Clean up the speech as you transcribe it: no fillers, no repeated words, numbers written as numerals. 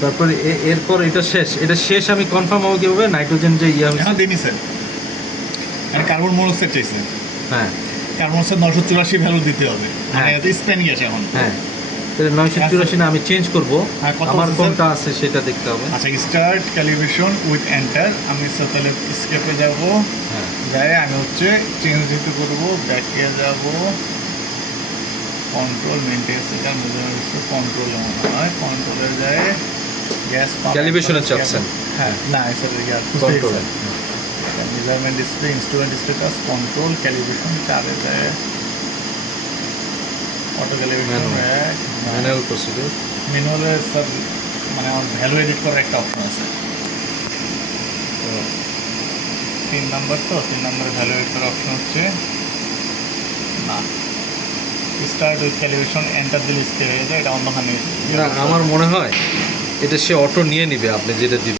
তারপরে এরপর এটা শেষ আমি কনফার্ম হবো কিভাবে? নাইট্রোজেন যে ইয়া হচ্ছে। হ্যাঁ দিনই স্যার, মানে কার্বন মনোক্সাইড চাইছে, হ্যাঁ কার্বন মনোক্সাইড 984 ভ্যালু দিতে হবে, মানে হ্যাঁ। এটা স্প্যান গেছে এখন। হ্যাঁ, তাহলে 984 না আমি চেঞ্জ করব। হ্যাঁ, কত আমার আছে, কোনটা আছে সেটা দেখতে হবে। আচ্ছা স্টার্ট ক্যালিব্রেশন উইথ এন্টার, আমি স্যার তাহলে স্কেপে যাব, হ্যাঁ যাই আমি হচ্ছে চেঞ্জ দিতে করবো, ব্যাকে যাব, কন্ট্রোল মেনটেন্স, এটা কন্ট্রোলে মনে হয়, কন্ট্রোলে যায় গ্যাস ক্যালিব্রেশন হচ্ছে অপশন। হ্যাঁ না sir year control. Measurement display, instrument status, control calibration, চারে যায় অটো ক্যালিব্রেশন, ম্যানুয়াল প্রসিডিউর। ম্যানুয়ালে স্যার মানে আমার ভ্যালু এডিট করার একটা অপশন আছে, তো 3 নাম্বার, তো 3 নাম্বারে ভ্যালু এডিট করার অপশন হচ্ছে না, স্টার্ট উইথ ক্যালিব্রেশন এন্টার দিলে স্কেল হয়ে যায়, এটা অন্যখানে। না আমার মনে হয় এটা সে অটো নিয়ে নিবে আপনি যেটা দিবেন।